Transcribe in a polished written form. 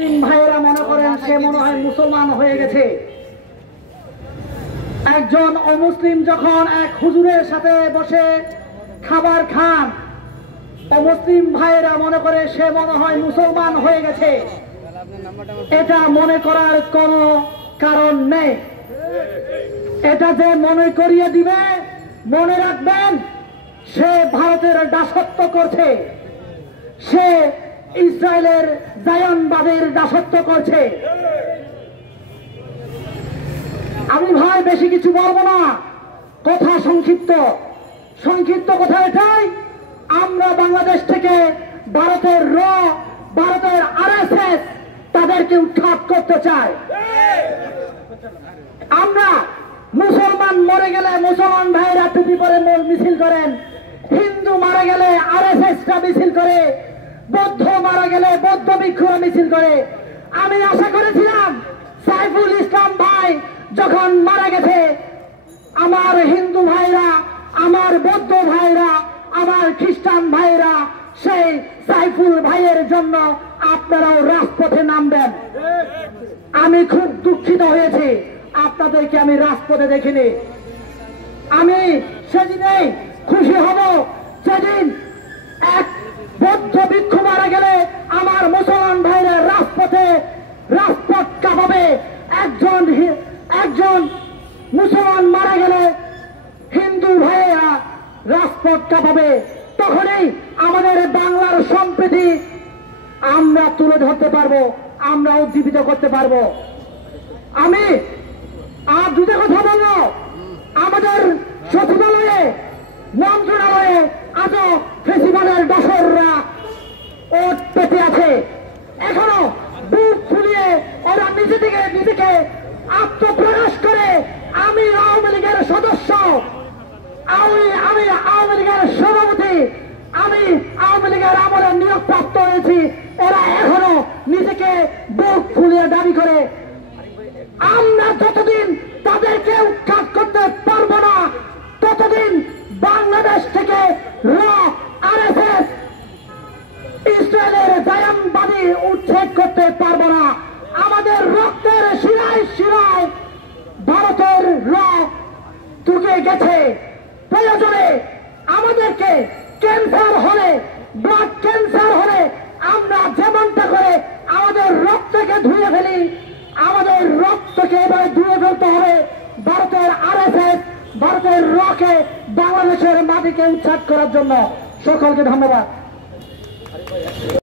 মুসলিম ভাইয়েরা মনে করেন সে মনে হয় মুসলমান হয়ে গেছে। একজন অমুসলিম যখন এক হুজুরের সাথে বসে খাবার খান, অমুসলিম ভাইয়েরা মনে করে সে মনে হয় মুসলমান হয়ে গেছে। এটা মনে করার কোনো কারণ নেই। এটা যে মনে করিয়ে দিবে, মনে রাখবেন সে ভারতের দাসত্ব করছে, সে ইসরায়েলের জায়নবাদের দাসত্ব করছে। আমি ভাই বেশি কিছু বলবো না, কথা সংক্ষিপ্ত কথা এটাই, আমরা বাংলাদেশ থেকে ভারতের ভারতের আরএসএস তাদেরকে উৎখাত করতে চাই। আমরা মুসলমান মরে গেলে মুসলমান ভাইরা টুপি পরে মিছিল করেন, হিন্দু মারা গেলে আরএসএসটা মিছিল করে, বৌদ্ধ মারা গেলে বৌদ্ধ ভিক্ষুরা মিছিল করে। আমি আশা করেছিলাম সাইফুল ইসলাম ভাই যখন মারা গেছে, আমার হিন্দু ভাইরা, আমার বৌদ্ধ ভাইরা, আমার খ্রিস্টান ভাইরা সেই সাইফুল ভাইয়ের জন্য আপনারাও রাজপথে নামবেন। আমি খুব দুঃখিত হয়েছি, আপনাদেরকে আমি রাজপথে দেখিনি। আমি সেদিনেই খুশি হব যেদিন এক বৌদ্ধ ভিক্ষু মারা গেলে আমার মুসলমান ভাইরা রাজপথ কাঁপাবে। একজন মুসলমান মারা গেলে হিন্দু ভাইয়েরা রাজপথ কাঁপাবে। তখনই আমাদের বাংলার সম্প্রীতি আমরা তুলে ধরতে পারবো, আমরা উজ্জীবিত করতে পারবো। আমি আর দুটো কথা বলবো, আমাদের সচিবালয়ে মন্ত্রণালয়ে আজও ফেসিবালের দশররা ওট পেতে আছে। এখনো বুক ফুলিয়ে ওরা নিজেকে আত্মপ্রকাশ করে আমি আওয়ামী লীগের সদস্য, আমি আওয়ামী লীগের সভাপতি, আমি আওয়ামী লীগের আমলে নিয়োগপ্রাপ্ত হয়েছি। এরা এখনো নিজেকে বুক ফুলিয়ে দাবি করে। আমরা যতদিন তাদেরকে উৎখাত করতে পারবো না, ততদিন বাংলাদেশ থেকে আরএসএস ইসরায়েলের জায়নবাদী উচ্ছেদ করতে পারবো না। আমাদের রক্তের শিরায় শিরায় ভারতের রক্ত ঢুকে গেছে। প্রয়োজনে আমাদেরকে ক্যান্সার হলে, ব্লাড ক্যান্সার হলে আমরা যেমনটা করে আমাদের রক্তকে ধুয়ে ফেলি, আমাদের রক্তকে এভাবে ধুয়ে ফেলতে হবে ভারতের আরএসএস, ভারতের রকে বাংলাদেশের মাটিকে উচ্ছেদ করার জন্য। সকলকে ধন্যবাদ।